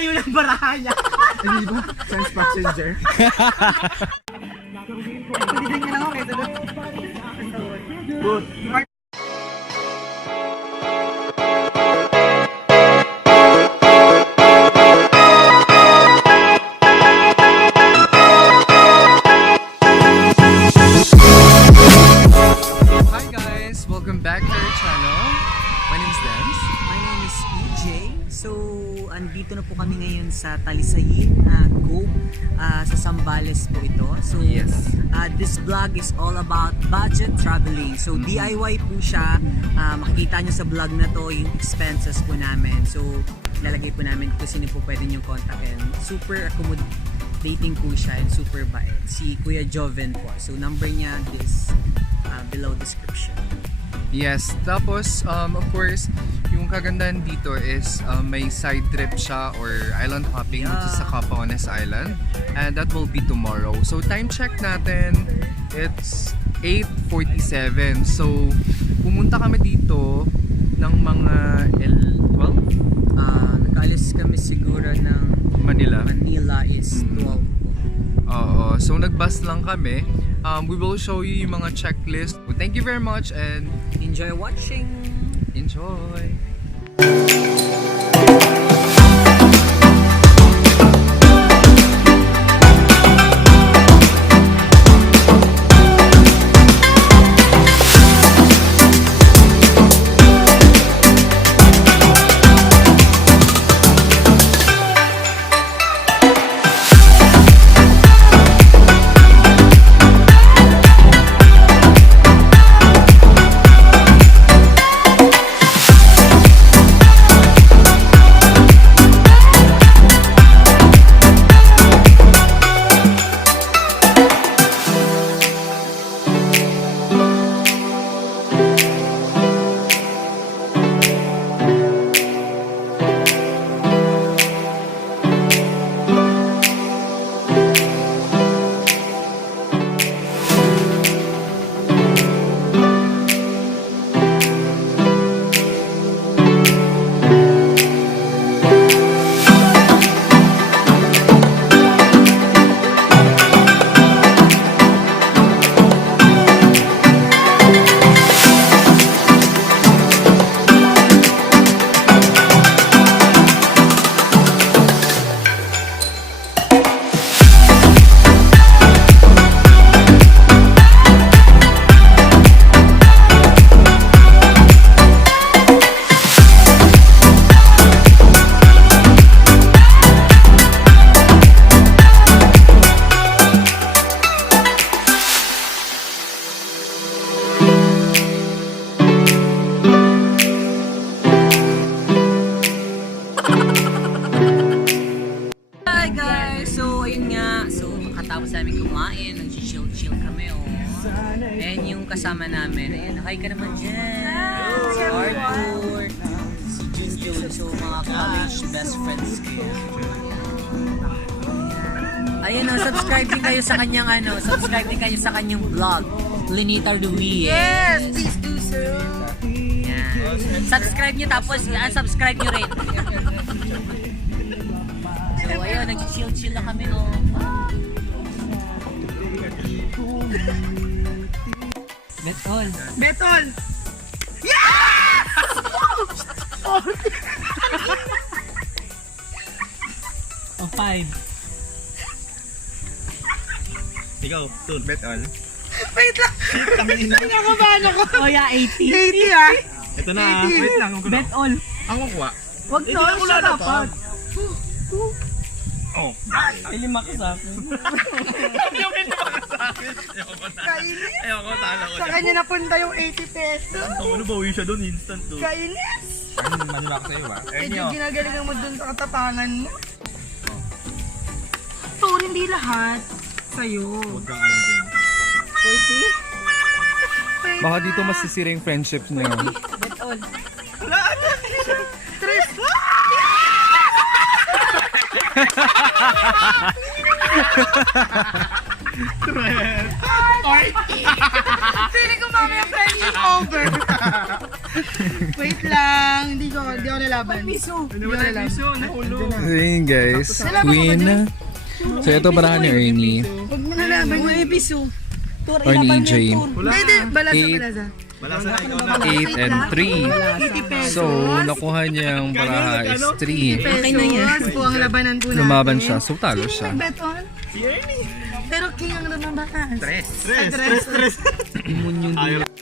layo ng barahan niya. Hindi ba? Chance passenger. Hindi din niya lang ako kaysa doon. Good. Hi guys! Welcome back to our channel. My name is Dance. My name is EJ. So, andito na po kami ngayon sa Talisayen Cove, sa Zambales po ito. So, Yes. This vlog is all about budget traveling. So, DIY po siya. Makikita nyo sa vlog na to yung expenses po namin. So, ilalagay po namin kung sino po pwede nyong kontakin. Super accommodating po siya and super bait. Si Kuya Joven po. So, number niya is below description. Yes. Tapos, of course, yung kagandahan dito is may side trip siya or island hopping dito sa Capones Island. And that will be tomorrow. So, time check natin, it's 8:47. So, pumunta kami dito ng mga 12? Nag-alis kami siguro ng Manila is 12 po. Oo. So, nag-bus lang kami. We will show you yung mga checklist. So, thank you very much and Enjoy watching! enjoy! Tapos namin kumain, nag-chill kami And yung kasama namin, ayan, hi ka naman dyan! Si Arthur, si Junjun, so mga college best friends ko. Ayan subscribe din kayo sa kanyang subscribe din kayo sa kanyang vlog, Linitar Dewey. Yes, please do so. Yan. Subscribe nyo tapos unsubscribe nyo rin. So ayun, nag-chill na kami Betol. Betol! Yes! Oh, 5. Ikaw, two, bet all. Wait lang! Nakabahan ako. Oh yeah, 80. 80 Ito na, wait lang. Bet all. Ang kukuha. Wag to, siya dapat. Oh. Ay, 5 ka sa akin. Yung hindi ka sa akin. Kainis! Ayoko, tala ko. Sa kanya napunta yung 80 pesos. Ano ba, uwi siya doon, instant to. Kainis! Manila ako sa'yo ba? Medyo ginagalingan mo dun sa katapangan mo. So, hindi lahat sa'yo. Huwag kang ano din. 40? Baka dito masisira yung friendship niya. Bet all. Wala, ano? Tres! Tres! Feeling ko mamaya friendship over. Wait lang. Hindi ko lalaban. Hindi ko lalaban. Ayun guys, queen. So ito barahan ni Ernie. Huwag mo nalaban yung episode. Or ni EJ. Hindi, balasa, Eight. balasa. Balasa na ikaw na. 8 and 3. 80 pesos. So, nakuha niya yung baraha is 3. pesos po ang labanan po natin. Lumaban siya, so talo siya. Bet on? Si Ernie. Pero king ang lumabakas. Stress. Imun yun Ayaw. din.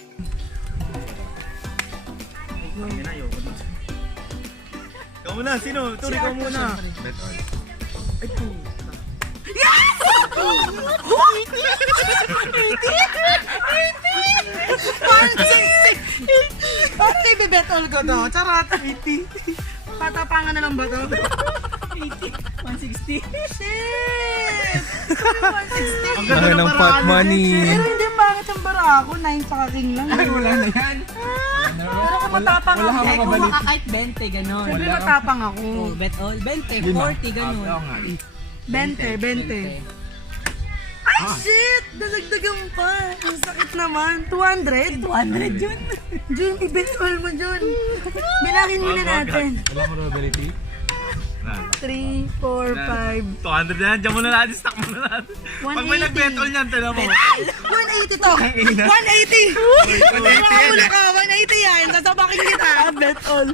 Ikaw muna, sino? Turi, ikaw muna. Bet all. Parang ibibet all ko to. Charot. 80. Patapangan na lang ba to? 80, 160. Shit! 160. Laki ng pot money. Pero hindi bakit ang bara ako. 9 sa king lang. Ay, wala na yan. Pero kung matapang ako. Kaya kung makakahit 20, gano'n. Siyempre matapang ako. Oh, bet all, 20, 40, gano'n. 20. Ay, shit! Dadagdagan pa. Ang sakit naman. 200? 200 yun. Jun, i-bet all mo, Jun. Bilangin muna natin. Wala mo probability? 3, 4, 5. 200 na yan, dyan muna natin, stock muna natin. Pag may 180. nag-bet all niyan, tala mo. 180 to! 180! Wala ka, 180 yan. Sasabakin kita. Bet all.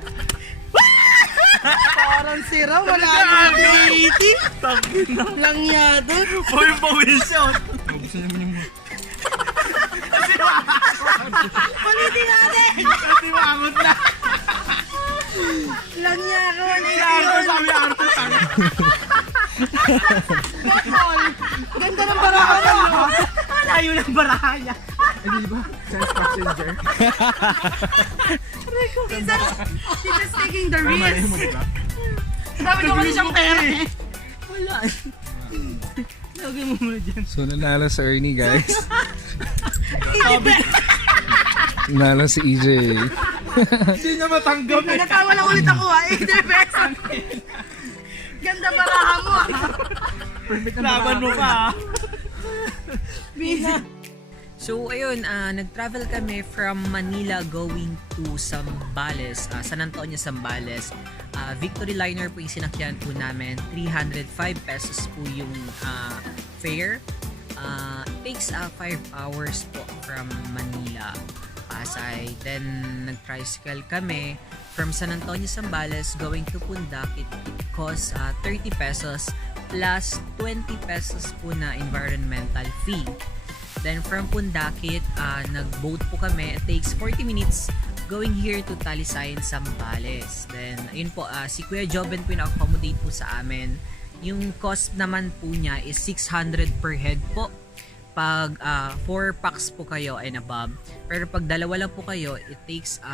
Parang sira, wala ka 80. Lang yata. Point position. Palitin natin. Kasi maangot na. Lang yata, 180 Arto, yun. sabi Arto, sabi. Bet all. Ganda ng baraha mo. Layo ng baraya. She's just taking the risk. Sabi ko kasi siyang pera. Wala. Lagay mo muna dyan. So nanalo si Ernie guys. Nanalo si EJ. Hindi niya matanggap eh. Natawa lang ulit ako ha. 80 pesos. Ganda baraha mo ha. Laban mo pa. Busy. So ayun, nag-travel kami from Manila going to Zambales, San Antonio, Zambales. Victory Liner po yung sinakyan po namin. 305 pesos po yung fare. It takes 5 hours po from Manila, Pasay. Then nag-tricycle kami from San Antonio, Zambales going to Pundak. It costs 30 pesos plus 20 pesos po na environmental fee. Then from Pundakit, nag-boat po kami. It takes 40 minutes going here to Talisayen, Zambales. Then, ayun po, si Kuya Joven po yung accommodate po sa amin. Yung cost naman po niya is 600 per head po. Pag 4 packs po kayo and above. Pero pag dalawa lang po kayo, it takes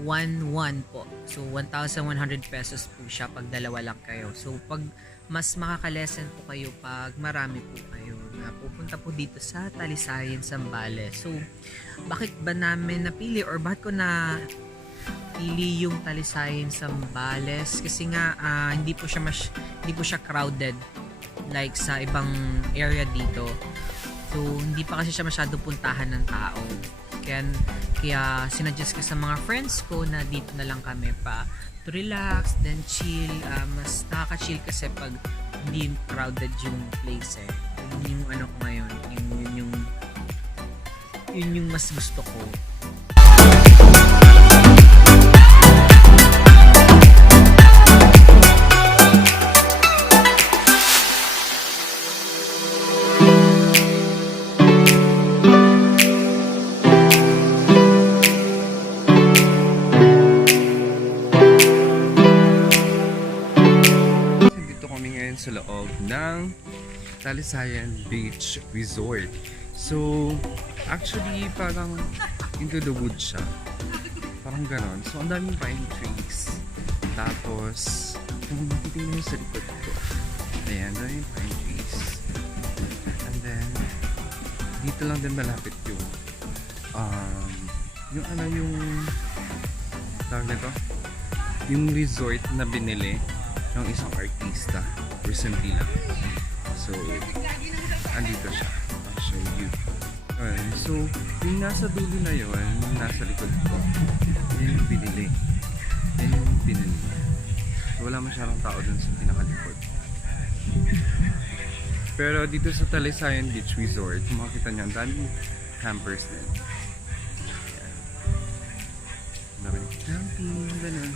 1,100 po. So, 1,100 pesos po siya pag dalawa lang kayo. So, pag mas makakalesen po kayo pag marami po kayo na pupunta po dito sa Talisayen, Zambales. So, bakit ba namin napili or bakit ko na pili yung Talisayen, Zambales? Kasi nga hindi po siya crowded like sa ibang area dito. So, hindi pa kasi siya masyado puntahan ng tao. Kaya sinuggest ko sa mga friends ko na dito na lang kami pa to relax, then chill. Mas nakaka-chill kasi pag hindi crowded yung place eh. Yun yung ano ko ngayon. Yun yung mas gusto ko. Sa loob ng Talisayen Beach Resort. So, actually, parang into the woods siya. Parang ganon. So, ang daming pine trees. Tapos, kung titignan nyo sa likod ko, ayan, daming pine trees. And then, dito lang din malapit yung tawag nito? Yung resort na binili ng isang artista recently lang. So, andito siya. I'll show you. Ayun. So, yung nasa dulo na yun, yung nasa likod ko, yun yung binili. Yun yung binili. So, wala masyadong tao dun sa pinakalikod. Pero dito sa Talisayen Beach Resort, kung makikita nyo, ang daming campers din. Ayan. Ang daming camping, ganun.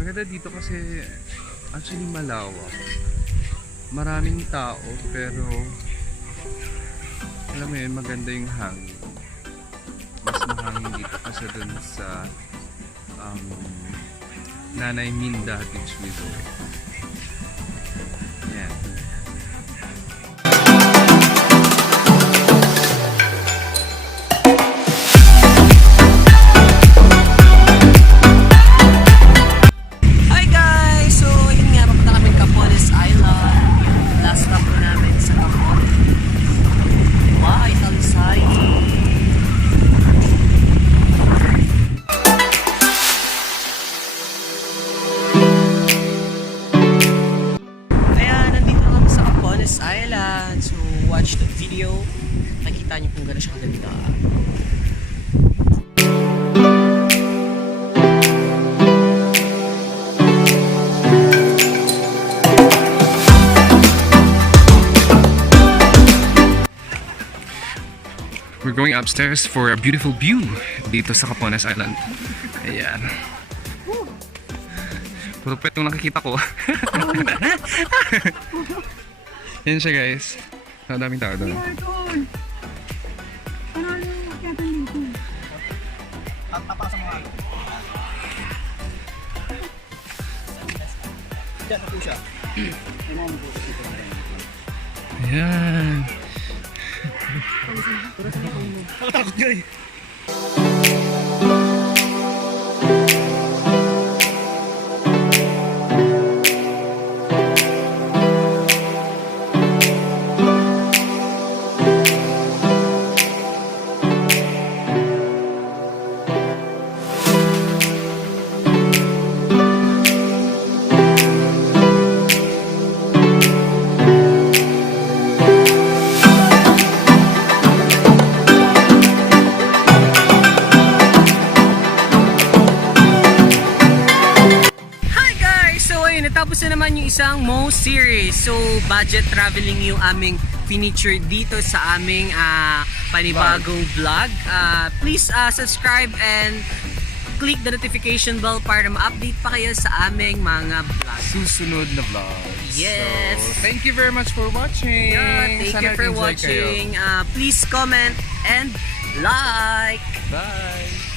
Maganda dito kasi actually malawak. Maraming tao pero alam mo yun, maganda yung hangin. Mas mahangin dito kasi dun sa Nanay Minda Beach Resort. Yan. Hi guys! So, yun nga, papunta kami Capones Island. Last stop po namin sa Capones. Wow, Talisayen! Kaya nandito na kami sa Capones Island. So, watch the video. Nakikita niyo kung gano'n siya kaganda. We're going upstairs for a beautiful view dito sa Capones Island. Ayan. Puro pet yung nakikita ko. Yan siya guys. Ang daming tao doon. Ayan. Nakatakot ka eh. Natapos na naman yung isang Mo series. So, budget traveling yung aming feature dito sa aming panibagong vlog. Please subscribe and click the notification bell para ma-update pa kayo sa aming mga vlog. Susunod na vlogs. Yes. So, thank you very much for watching. Yeah, thank you for nag-enjoy kayo. watching. Please comment and like. Bye.